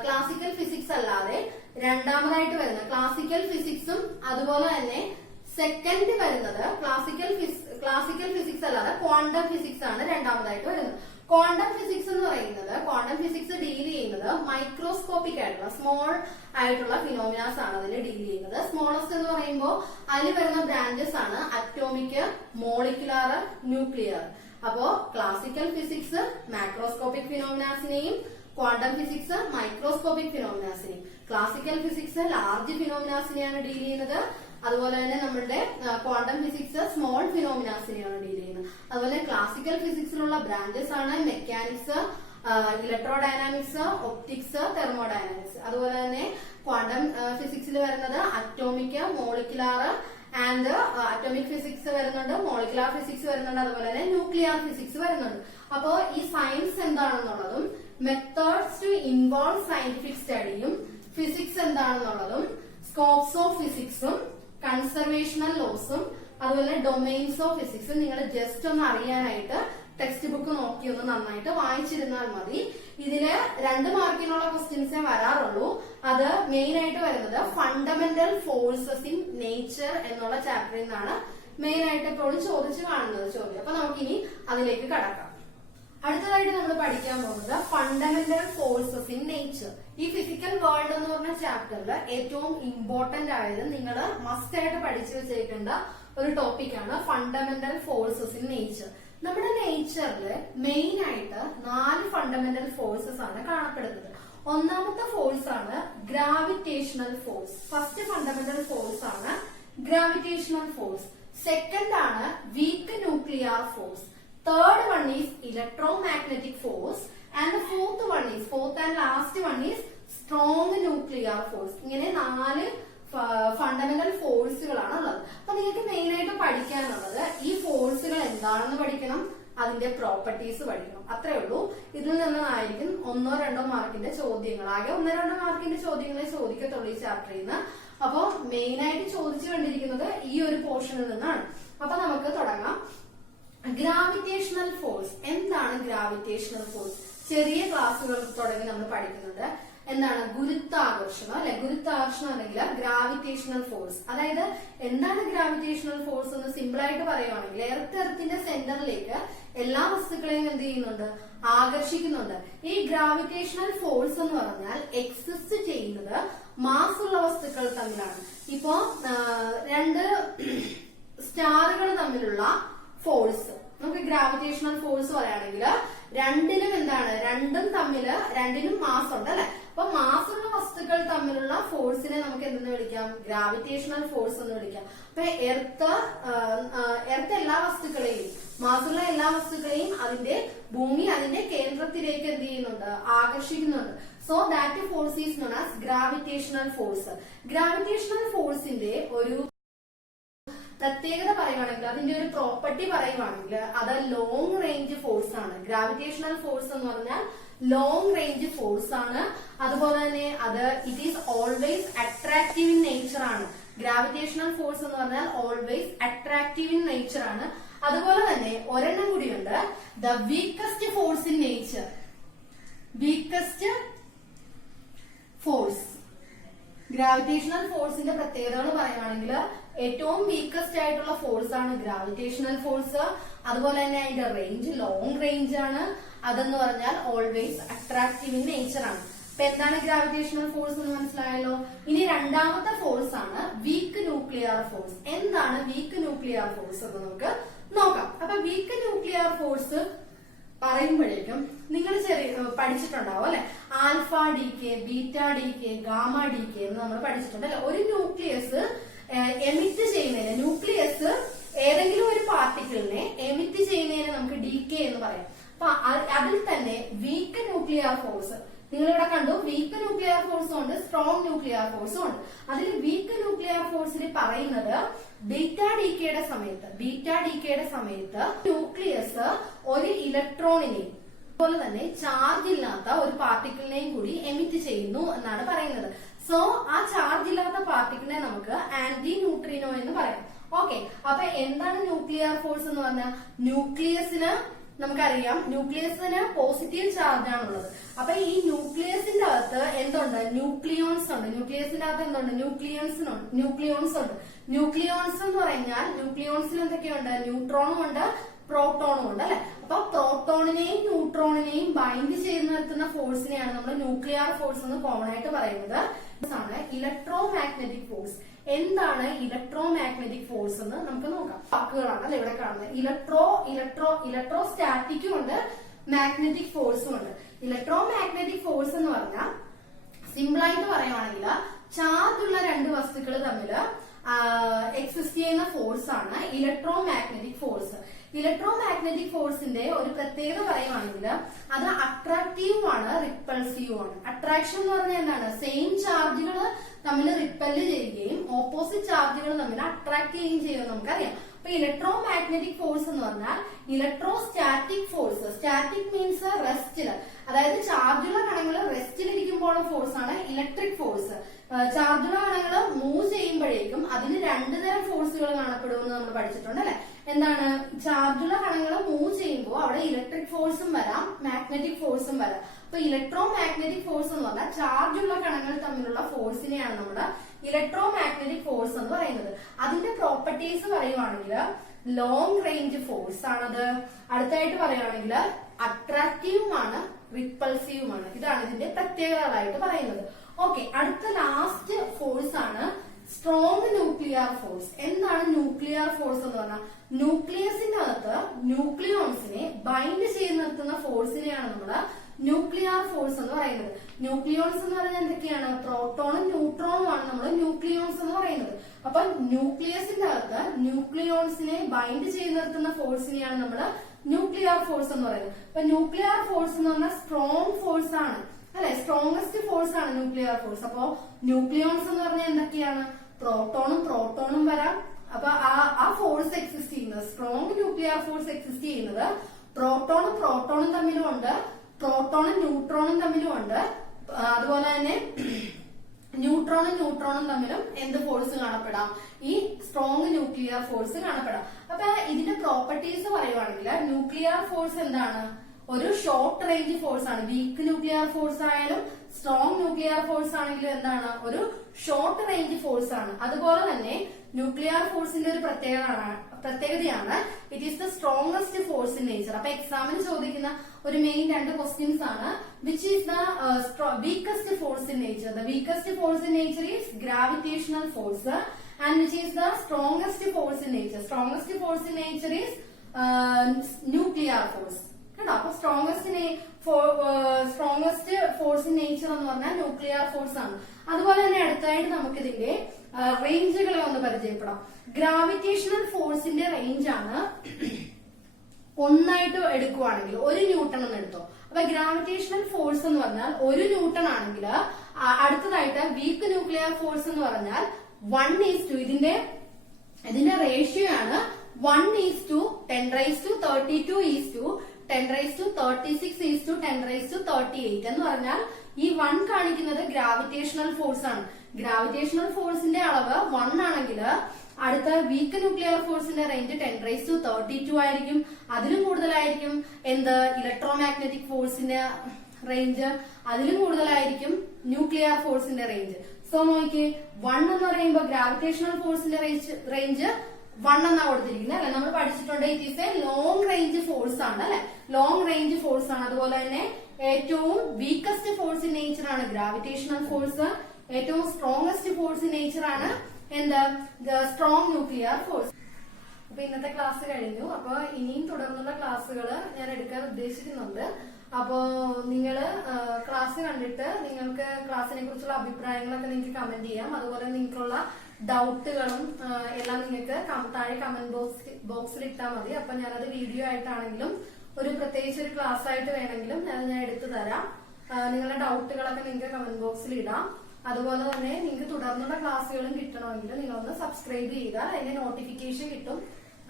ക്ലാസിക്കൽ ഫിസിക്സ് അല്ലാതെ രണ്ടാമതായിട്ട് വരുന്നത് ക്ലാസിക്കൽ ഫിസിക്സും. അതുപോലെ തന്നെ സെക്കൻഡ് വരുന്നത് ക്ലാസിക്കൽ ഫിസിക്സ് അല്ലാതെ ക്വാണ്ടം ഫിസിക്സ് ആണ് രണ്ടാമതായിട്ട് വരുന്നത്. ക്വാണ്ടം ഫിസിക്സ് എന്ന് പറയുന്നത്, ക്വാണ്ടം ഫിസിക്സ് ഡീൽ ചെയ്യുന്നത് മൈക്രോസ്കോപ്പിക് ആയിട്ടുള്ള സ്മോൾ ആയിട്ടുള്ള ഫിനോമിനാസ് ആണ് അതിൽ ഡീൽ ചെയ്യുന്നത്. സ്മോളസ്റ്റ് എന്ന് പറയുമ്പോൾ അതിൽ വരുന്ന ബ്രാഞ്ചസ് ആണ് അറ്റോമിക്, മോളിക്കുലാർ, ന്യൂക്ലിയർ. അപ്പോ ക്ലാസിക്കൽ ഫിസിക്സ് മാക്രോസ്കോപ്പിക് ഫിനോമിനാസിനെയും ക്വാണ്ടം ഫിസിക്സ് മൈക്രോസ്കോപ്പിക് ഫിനോമിനാസിനെയും, ക്ലാസിക്കൽ ഫിസിക്സ് ലാർജ് ഫിനോമിനാസിനെയാണ് ഡീൽ ചെയ്യുന്നത്. അതുപോലെ തന്നെ നമ്മളുടെ ക്വാണ്ടം ഫിസിക്സ് സ്മോൾ ഫിനോമിനാസിനെയാണ് ഡീൽ ചെയ്യുന്നത്. അതുപോലെ ക്ലാസിക്കൽ ഫിസിക്സിലുള്ള ബ്രാഞ്ചസ് ആണ് മെക്കാനിക്സ്, ഇലക്ട്രോഡൈനാമിക്സ്, ഒപ്റ്റിക്സ്, തെർമോഡൈനാമിക്സ്. അതുപോലെ തന്നെ ക്വാണ്ടം ഫിസിക്സിൽ വരുന്നത് atomic, molecular and atomic physics വരുന്നുണ്ട്, മോളിക്കുലാർ ഫിസിക്സ് വരുന്നുണ്ട്, അതുപോലെ തന്നെ ന്യൂക്ലിയർ ഫിസിക്സ് വരുന്നുണ്ട്. അപ്പോ ഈ സയൻസ് എന്താണെന്നുള്ളതും മെത്തേഡ്സ് ടു ഇൻവോൾവ് സയന്റിഫിക് സ്റ്റഡിയും ഫിസിക്സ് എന്താണെന്നുള്ളതും സ്കോപ്സ് ഓഫ് ഫിസിക്സും കൺസർവേഷണൽ ലോസും അതുപോലെ ഡൊമൈൻസ് ഓഫ് ഫിസിക്സും നിങ്ങൾ ജസ്റ്റ് ഒന്ന് അറിയാനായിട്ട് ടെക്സ്റ്റ് ബുക്ക് നോക്കി ഒന്ന് നന്നായിട്ട് വായിച്ചിരുന്നാൽ മതി. ഇതില് 2 മാർക്കിനുള്ള ക്വസ്റ്റ്യൻസേ വരാറുള്ളൂ. അത് മെയിൻ ആയിട്ട് വരുന്നത് ഫണ്ടമെന്റൽ ഫോഴ്സസ് ഇൻ നേച്ചർ എന്നുള്ള ചാപ്റ്ററിൽ നിന്നാണ് മെയിൻ ആയിട്ട് എപ്പോഴും ചോദിച്ചു കാണുന്നത് ചോദ്യം. അപ്പൊ നമുക്കിനി അതിലേക്ക് കടക്കാം. അടുത്തതായിട്ട് നമ്മൾ പഠിക്കാൻ പോകുന്നത് ഫണ്ടമെന്റൽ ഫോഴ്സസ് ഇൻ നേച്ചർ. ഈ ഫിസിക്കൽ വേൾഡ് എന്ന് പറഞ്ഞ ചാപ്റ്ററിൽ ഏറ്റവും ഇമ്പോർട്ടന്റ് ആയത് നിങ്ങൾ മസ്റ്റ് ആയിട്ട് പഠിച്ചു വെച്ചേക്കേണ്ട ഒരു ടോപ്പിക്കാണ് ഫണ്ടമെന്റൽ ഫോഴ്സസ് ഇൻ നേച്ചർ. നമ്മുടെ നേച്ചറിൽ മെയിൻ ആയിട്ട് 4 ഫണ്ടമെന്റൽ ഫോഴ്സസ് ആണ് കാണപ്പെടുന്നത്. ഒന്നാമത്തെ ഫോഴ്സ് ആണ് gravitational force. First fundamental force ആണ് ഗ്രാവിറ്റേഷണൽ ഫോഴ്സ്. സെക്കൻഡ് ആണ് weak nuclear force. Third one is electromagnetic force and the fourth and last one is strong nuclear force. ഇങ്ങനെ 4 fundamental ഫോഴ്സുകളാണ് ഉള്ളത്. അപ്പൊ നിങ്ങൾക്ക് മെയിൻ ആയിട്ട് പഠിക്കാനുള്ളത് ഈ ഫോഴ്സുകൾ എന്താണെന്ന് പഠിക്കണം, അതിന്റെ പ്രോപ്പർട്ടീസ് പഠിക്കണം. അത്രേ ഉള്ളൂ. ഇതിൽ നിന്നായിരിക്കും 1-2 മാർക്കിന്റെ ചോദ്യങ്ങൾ. ആകെ 1-2 മാർക്കിന്റെ ചോദ്യങ്ങളെ ചോദിക്കത്തുള്ളൂ ഈ ചാപ്റ്ററിൽ നിന്ന്. അപ്പൊ മെയിൻ ആയിട്ട് ചോദിച്ചു കണ്ടിരിക്കുന്നത് ഈ ഒരു പോർഷനിൽ നിന്നാണ്. അപ്പൊ നമുക്ക് തുടങ്ങാം. ഗ്രാവിറ്റേഷണൽ ഫോഴ്സ് എന്താണ്? ഗ്രാവിറ്റേഷണൽ ഫോഴ്സ് ചെറിയ ക്ലാസ്സുകൾ തുടങ്ങി നമ്മൾ പഠിക്കുന്നുണ്ട്. എന്താണ്? ഗുരുത്വാകർഷണം അല്ലെ? ഗുരുത്വാകർഷണം അല്ലെങ്കിൽ ഗ്രാവിറ്റേഷണൽ ഫോഴ്സ്. അതായത് എന്താണ് ഗ്രാവിറ്റേഷണൽ ഫോഴ്സ് എന്ന് സിമ്പിൾ ആയിട്ട് പറയുവാണെങ്കിൽ എർത്തിന്റെ സെന്ററിലേക്ക് എല്ലാ വസ്തുക്കളെയും എന്ത് ചെയ്യുന്നുണ്ട്? ആകർഷിക്കുന്നുണ്ട്. ഈ ഗ്രാവിറ്റേഷണൽ ഫോഴ്സ് എന്ന് പറഞ്ഞാൽ എക്സിസ്റ്റ് ചെയ്യുന്നത് മാസ് ഉള്ള വസ്തുക്കൾ തമ്മിലാണ്. ഇപ്പോ 2 സ്റ്റാറുകൾ തമ്മിലുള്ള ഫോഴ്സ് നമുക്ക് ഗ്രാവിറ്റേഷണൽ ഫോഴ്സ് പറയുകയാണെങ്കിൽ രണ്ടിലും എന്താണ്? രണ്ടിനും മാസ് ഉണ്ട് അല്ലെ? അപ്പൊ മാസ് ഉള്ള വസ്തുക്കൾ തമ്മിലുള്ള ഫോഴ്സിനെ നമുക്ക് എന്തെന്ന് വിളിക്കാം? ഗ്രാവിറ്റേഷണൽ ഫോഴ്സ് എന്ന് വിളിക്കാം. അപ്പൊ എർത്ത് എല്ലാ വസ്തുക്കളെയും, മാസുള്ള എല്ലാ വസ്തുക്കളെയും ഭൂമി അതിന്റെ കേന്ദ്രത്തിലേക്ക് എന്ത് ചെയ്യുന്നുണ്ട്? ആകർഷിക്കുന്നുണ്ട്. So that force is known as gravitational force. Gravitational ഫോഴ്സിന്റെ ഒരു പ്രത്യേകത പറയുവാണെങ്കിൽ, അതിന്റെ ഒരു പ്രോപ്പർട്ടി പറയുവാണെങ്കിൽ അത് ലോങ് റേഞ്ച് ഫോഴ്സ് ആണ്. ഗ്രാവിറ്റേഷണൽ ഫോഴ്സ് എന്ന് പറഞ്ഞാൽ ലോങ് റേഞ്ച് ഫോഴ്സ് ആണ്. അതുപോലെ തന്നെ it is always attractive in nature ആണ്. ഗ്രാവിറ്റേഷണൽ ഫോഴ്സ് എന്ന് പറഞ്ഞാൽ ഓൾവേസ് അട്രാക്റ്റീവ് ഇൻ നേച്ചർ ആണ്. അതുപോലെ തന്നെ ഒരെണ്ണം കൂടിയുണ്ട്, the weakest force in nature. Weakest force. Gravitational ഫോഴ്സിന്റെ പ്രത്യേകതകൾ പറയുകയാണെങ്കിൽ ഏറ്റവും വീക്കസ്റ്റ് ആയിട്ടുള്ള ഫോഴ്സ് ആണ് ഗ്രാവിറ്റേഷണൽ ഫോഴ്സ്. അതുപോലെ തന്നെ അതിന്റെ റേഞ്ച് ലോങ് റേഞ്ച് ആണ്. അതെന്ന് പറഞ്ഞാൽ ഓൾവേസ് അട്രാക്റ്റീവ് ഇൻ നേച്ചർ ആണ്. അപ്പൊ എന്താണ് ഗ്രാവിറ്റേഷണൽ ഫോഴ്സ് എന്ന് മനസ്സിലായല്ലോ. ഇനി രണ്ടാമത്തെ ഫോഴ്സ് ആണ് വീക്ക് ന്യൂക്ലിയർ ഫോഴ്സ്. എന്താണ് വീക്ക് ന്യൂക്ലിയർ ഫോഴ്സ് എന്ന് നമുക്ക് നോക്കാം. അപ്പൊ വീക്ക് ന്യൂക്ലിയർ ഫോഴ്സ് പറയുമ്പോഴേക്കും നിങ്ങൾ പഠിച്ചിട്ടുണ്ടാവും അല്ലെ? Alpha D K, beta D K, gamma D K എന്ന് നമ്മൾ പഠിച്ചിട്ടുണ്ട് അല്ലെ? ഒരു ന്യൂക്ലിയസ് എമിറ്റ് ചെയ്യുന്നതിന്, ന്യൂക്ലിയസ് ഏതെങ്കിലും ഒരു പാർട്ടിക്കിളിനെ എമിറ്റ് ചെയ്യുന്നതിന് നമുക്ക് ഡി കെ എന്ന് പറയാം. അപ്പൊ അതിൽ തന്നെ വീക്ക് ന്യൂക്ലിയർ ഫോഴ്സ് നിങ്ങളിവിടെ കണ്ടു. വീക്ക് ന്യൂക്ലിയർ ഫോഴ്സും ഉണ്ട്, സ്ട്രോങ് ന്യൂക്ലിയർ ഫോഴ്സും ഉണ്ട്. അതിൽ വീക്ക് ന്യൂക്ലിയർ ഫോഴ്സിൽ പറയുന്നത് ബീറ്റ ഡി കെയുടെ സമയത്ത് ന്യൂക്ലിയസ് ഒരു ഇലക്ട്രോണിനെയും അതുപോലെ തന്നെ ചാർജ് ഇല്ലാത്ത ഒരു പാർട്ടിക്കിളിനെയും കൂടി എമിറ്റ് ചെയ്യുന്നു എന്നാണ് പറയുന്നത്. സോ ആ ചാർജ് ഇല്ലാത്ത പാർട്ടിക്കിളിനെ നമുക്ക് ആന്റി ന്യൂട്രിനോ എന്ന് പറയാം. ഓക്കെ, അപ്പൊ എന്താണ് ന്യൂക്ലിയർ ഫോഴ്സ് എന്ന് പറഞ്ഞാൽ? ന്യൂക്ലിയസിന് നമുക്കറിയാം, ന്യൂക്ലിയസിന് പോസിറ്റീവ് ചാർജ് ആണുള്ളത്. അപ്പൊ ഈ ന്യൂക്ലിയസിന്റെ അകത്ത് എന്തുണ്ട്? ന്യൂക്ലിയോൺസ് ഉണ്ട്. ന്യൂക്ലിയസിന്റെ അകത്ത് എന്തുണ്ട്? ന്യൂക്ലിയോൺസ് ഉണ്ട്. ന്യൂക്ലിയോൺസ് എന്ന് പറഞ്ഞാൽ ന്യൂക്ലിയോൺസിൽ എന്തൊക്കെയുണ്ട്? ന്യൂട്രോണും ഉണ്ട്, പ്രോട്ടോണും ഉണ്ട് അല്ലെ? അപ്പൊ പ്രോട്ടോണിനെയും ന്യൂട്രോണിനെയും ബൈൻഡ് ചെയ്ത് നിർത്തുന്ന ഫോഴ്സിനെയാണ് നമ്മൾ ന്യൂക്ലിയർ ഫോഴ്സ് എന്ന് കോമൺ ആയിട്ട് പറയുന്നത്. Electro magnetic force. എന്താണ് ഇലക്ട്രോ മാഗ്നറ്റിക് ഫോഴ്സ് എന്ന് നമുക്ക് നോക്കാം. വാക്കുകളാണ് അല്ലെ ഇവിടെ കാണുന്നത്. ഇലക്ട്രോ സ്റ്റാറ്റിക്കും ഉണ്ട്, മാഗ്നറ്റിക് ഫോഴ്സും ഉണ്ട്. ഇലക്ട്രോ മാഗ്നറ്റിക് ഫോഴ്സ് എന്ന് പറഞ്ഞാൽ സിമ്പിൾ ആയിട്ട് പറയുവാണെങ്കിൽ ചാർജ് ഉള്ള രണ്ട് വസ്തുക്കൾ തമ്മിൽ എക്സിസ്റ്റ് ചെയ്യുന്ന ഫോഴ്സ് ആണ് electro magnetic force. Electro magnetic ഫോഴ്സിന്റെ ഒരു പ്രത്യേകത പറയുവാണെങ്കിൽ അത് അട്രാക്റ്റീവ് ആണ്, റിപ്പൾസീവ് ആണ്. അട്രാക്ഷൻ എന്ന് പറഞ്ഞാൽ എന്താണ്? സെയിം ചാർജുകൾ തമ്മിൽ റിപ്പല് ചെയ്യുകയും ഓപ്പോസിറ്റ് ചാർജുകൾ തമ്മിൽ അട്രാക്ട് ചെയ്യുകയും ചെയ്യുമെന്ന് നമുക്കറിയാം. അപ്പൊ ഇലക്ട്രോ മാഗ്നറ്റിക് ഫോഴ്സ് എന്ന് പറഞ്ഞാൽ electrostatic force. Static means റെസ്റ്റില്, അതായത് ചാർജുള്ള കണങ്ങൾ റെസ്റ്റിലിരിക്കുമ്പോഴുള്ള ഫോഴ്സ് ആണ് ഇലക്ട്രിക് ഫോഴ്സ്. ചാർജുള്ള കണങ്ങൾ മൂവ് ചെയ്യുമ്പോഴേക്കും അതിന് രണ്ടു തരം ഫോഴ്സുകൾ കാണപ്പെടുമെന്ന് നമ്മൾ പഠിച്ചിട്ടുണ്ട് അല്ലെ. എന്താണ്? ചാർജുള്ള കണങ്ങൾ മൂവ് ചെയ്യുമ്പോൾ അവിടെ ഇലക്ട്രിക് ഫോഴ്സും വരാം, മാഗ്നറ്റിക് ഫോഴ്സും വരാം. അപ്പൊ ഇലക്ട്രോ മാഗ്നറ്റിക് ഫോഴ്സ് എന്ന് പറഞ്ഞാൽ ചാർജുള്ള കണങ്ങൾ തമ്മിലുള്ള ഫോഴ്സിനെയാണ് നമ്മുടെ ഇലക്ട്രോ മാഗ്നറ്റിക് ഫോഴ്സ് എന്ന് പറയുന്നത്. അതിന്റെ പ്രോപ്പർട്ടീസ് പറയുവാണെങ്കിൽ ലോങ് റേഞ്ച് ഫോഴ്സ് ആണത്. അടുത്തായിട്ട് പറയുവാണെങ്കിൽ അട്രാക്റ്റീവുമാണ്, റിപ്പൾസീവുമാണ്. ഇതാണ് ഇതിന്റെ പ്രത്യേകതകളായിട്ട് പറയുന്നത്. ഓക്കെ, അടുത്ത ലാസ്റ്റ് ഫോഴ്സ് ആണ് സ്ട്രോങ് ന്യൂക്ലിയർ ഫോഴ്സ്. എന്താണ് ന്യൂക്ലിയർ ഫോഴ്സ് എന്ന് പറഞ്ഞാൽ ന്യൂക്ലിയസിന്റെ അകത്ത് ന്യൂക്ലിയോൺസിനെ ബൈൻഡ് ചെയ്ത് നിർത്തുന്ന ഫോഴ്സിനെയാണ് നമ്മള് ന്യൂക്ലിയർ ഫോഴ്സ് എന്ന് പറയുന്നത്. ന്യൂക്ലിയോൺസ് എന്ന് പറഞ്ഞാൽ എന്തൊക്കെയാണ്? പ്രോട്ടോണും ന്യൂട്രോണും ആണ് നമ്മൾ ന്യൂക്ലിയോൺസ് എന്ന് പറയുന്നത്. അപ്പൊ ന്യൂക്ലിയസിന്റെ അകത്ത് ന്യൂക്ലിയോൺസിനെ ബൈൻഡ് ചെയ്ത് നിർത്തുന്ന ഫോഴ്സിനെയാണ് നമ്മള് ന്യൂക്ലിയർ ഫോഴ്സ് എന്ന് പറയുന്നത്. അപ്പൊ ന്യൂക്ലിയർ ഫോഴ്സ് എന്ന് പറഞ്ഞാൽ സ്ട്രോങ് ഫോഴ്സ് ആണ് അല്ലെ, സ്ട്രോങ്സ്റ്റ് ഫോഴ്സ് ആണ് ന്യൂക്ലിയർ ഫോഴ്സ്. അപ്പോ ന്യൂക്ലിയോൺസ് എന്ന് പറഞ്ഞാൽ എന്തൊക്കെയാണ്? പ്രോട്ടോണും വരാം. അപ്പൊ ആ ഫോഴ്സ് എക്സിസ്റ്റ് ചെയ്യുന്നത്, സ്ട്രോങ് ന്യൂക്ലിയർ ഫോഴ്സ് എക്സിസ്റ്റ് ചെയ്യുന്നത് പ്രോട്ടോണും തമ്മിലും ഉണ്ട്, പ്രോട്ടോണും ന്യൂട്രോണും തമ്മിലും ഉണ്ട്. അതുപോലെ തന്നെ ന്യൂട്രോണും തമ്മിലും എന്ത് ഫോഴ്സ് കാണപ്പെടാം? ഈ സ്ട്രോങ് ന്യൂക്ലിയർ ഫോഴ്സ് കാണപ്പെടാം. അപ്പൊ ഇതിന്റെ പ്രോപ്പർട്ടീസ് പറയുവാണെങ്കിൽ ന്യൂക്ലിയർ ഫോഴ്സ് എന്താണ്? ഒരു ഷോർട്ട് റേഞ്ച് ഫോഴ്സ് ആണ്. വീക്ക് ന്യൂക്ലിയർ ഫോഴ്സ് ആയാലും സ്ട്രോങ് ന്യൂക്ലിയർ ഫോഴ്സ് ആണെങ്കിലും എന്താണ്? ഒരു ഷോർട്ട് റേഞ്ച് ഫോഴ്സ് ആണ്. അതുപോലെ തന്നെ ന്യൂക്ലിയർ ഫോഴ്സിന്റെ ഒരു പ്രത്യേകതയാണ് it is the strongest force in nature. അപ്പൊ എക്സാമിന് ചോദിക്കുന്ന ഒരു മെയിൻ രണ്ട് ക്വസ്റ്റ്യൻസ് ആണ് which is the weakest force in nature. The weakest force in nature is gravitational force and which is the strongest force in nature. Strongest force in nature is nuclear force. കേട്ടോ, അപ്പൊ strongest force in nature എന്ന് പറഞ്ഞാൽ nuclear force ആണ്. അതുപോലെ തന്നെ അടുത്തായിട്ട് നമുക്ക് ഇതിന്റെ റേഞ്ചുകളെ ഒന്ന് പരിചയപ്പെടാം. ഗ്രാവിറ്റേഷണൽ ഫോഴ്സിന്റെ റേഞ്ച് ആണ് ഒന്നായിട്ട് എടുക്കുവാണെങ്കിൽ 1 ന്യൂട്ടൺ എന്ന് എടുത്തോ. അപ്പൊ ഗ്രാവിറ്റേഷണൽ ഫോഴ്സ് എന്ന് പറഞ്ഞാൽ 1 ന്യൂട്ടൺ ആണെങ്കിൽ അടുത്തതായിട്ട് വീക്ക് ന്യൂക്ലിയർ ഫോഴ്സ് എന്ന് പറഞ്ഞാൽ 1:2. ഇതിന്റെ റേഷ്യോ ആണ് 1:10⁻32 10⁻36 എന്ന് പറഞ്ഞാൽ ഈ 1 കാണിക്കുന്നത് ഗ്രാവിറ്റേഷണൽ ഫോഴ്സ് ആണ്. ഗ്രാവിറ്റേഷണൽ ഫോഴ്സിന്റെ അളവ് 1 ആണെങ്കിൽ അടുത്ത വീക്ക് ന്യൂക്ലിയർ ഫോഴ്സിന്റെ റേഞ്ച് 10⁻32 ആയിരിക്കും. അതിലും കൂടുതലായിരിക്കും എന്ത്? ഇലക്ട്രോ മാഗ്നറ്റിക് ഫോഴ്സിന്റെ റേഞ്ച്. അതിലും കൂടുതലായിരിക്കും ന്യൂക്ലിയർ ഫോഴ്സിന്റെ റേഞ്ച്. സോ നോക്കിയേ, 1 എന്ന് പറയുമ്പോൾ ഗ്രാവിറ്റേഷണൽ ഫോഴ്സിന്റെ റേഞ്ച് 1 എന്നാ കൊടുത്തിരിക്കുന്നത് അല്ലെ. നമ്മൾ പഠിച്ചിട്ടുണ്ട് it is A long range force ആണ് അല്ലെ, ലോങ് റേഞ്ച് ഫോഴ്സ് ആണ്. അതുപോലെ തന്നെ ഏറ്റവും വീക്കസ്റ്റ് ഫോഴ്സ് ഇൻ നേച്ചർ ആണ് ഗ്രാവിറ്റേഷണൽ ഫോഴ്സ്. ഏറ്റവും സ്ട്രോങ്സ്റ്റ് ഫോഴ്സ് ഇൻ നേച്ചർ ആണ് എന്ത്? Strong nuclear force. അപ്പൊ ഇന്നത്തെ ക്ലാസ് കഴിഞ്ഞു. അപ്പൊ ഇനിയും തുടർന്നുള്ള ക്ലാസ്സുകൾ ഞാൻ എടുക്കാൻ ഉദ്ദേശിക്കുന്നുണ്ട്. അപ്പോ നിങ്ങള് ക്ലാസ് കണ്ടിട്ട് നിങ്ങൾക്ക് ക്ലാസ്സിനെ കുറിച്ചുള്ള അഭിപ്രായങ്ങളൊക്കെ നിങ്ങൾക്ക് കമന്റ് ചെയ്യാം. അതുപോലെ നിങ്ങൾക്കുള്ള ഡൗട്ടുകളും എല്ലാം നിങ്ങൾക്ക് താഴെ കമന്റ് ബോക്സിൽ ഇട്ടാൽ മതി. അപ്പൊ ഞാനത് വീഡിയോ ആയിട്ടാണെങ്കിലും പ്രത്യേകിച്ച് ഒരു ക്ലാസ് ആയിട്ട് വേണമെങ്കിലും ഞാൻ എടുത്തു തരാം. നിങ്ങളുടെ ഡൗട്ടുകളൊക്കെ നിങ്ങൾക്ക് കമന്റ് ബോക്സിൽ ഇടാം. അതുപോലെ തന്നെ നിങ്ങൾക്ക് തുടർന്നുള്ള ക്ലാസ്സുകളും കിട്ടണമെങ്കിൽ നിങ്ങളൊന്ന് സബ്സ്ക്രൈബ് ചെയ്താൽ അതിന്റെ നോട്ടിഫിക്കേഷൻ കിട്ടും.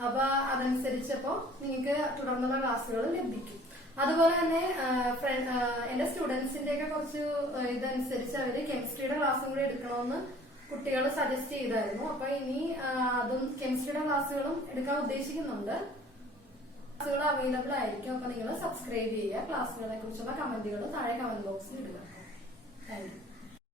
അപ്പൊ അതനുസരിച്ചപ്പോ നിങ്ങൾക്ക് തുടർന്നുള്ള ക്ലാസ്സുകൾ ലഭിക്കും. അതുപോലെ തന്നെ എന്റെ സ്റ്റുഡൻസിന്റെ ഒക്കെ കുറച്ച് ഇതനുസരിച്ച് അവര് കെമിസ്ട്രിയുടെ ക്ലാസ്സും കൂടി എടുക്കണമെന്ന് കുട്ടികൾ സജസ്റ്റ് ചെയ്തായിരുന്നു. അപ്പൊ ഇനി അതും കെമിസ്ട്രിയുടെ ക്ലാസ്സുകളും എടുക്കാൻ ഉദ്ദേശിക്കുന്നുണ്ട്. ക്ലാസ്സുകൾ അവൈലബിൾ ആയിരിക്കും. അപ്പൊ നിങ്ങൾ സബ്സ്ക്രൈബ് ചെയ്യുക. ക്ലാസ്സുകളെ കുറിച്ചുള്ള കമന്റുകൾ താഴെ കമന്റ് ബോക്സിൽ ഇടുക. Thank you.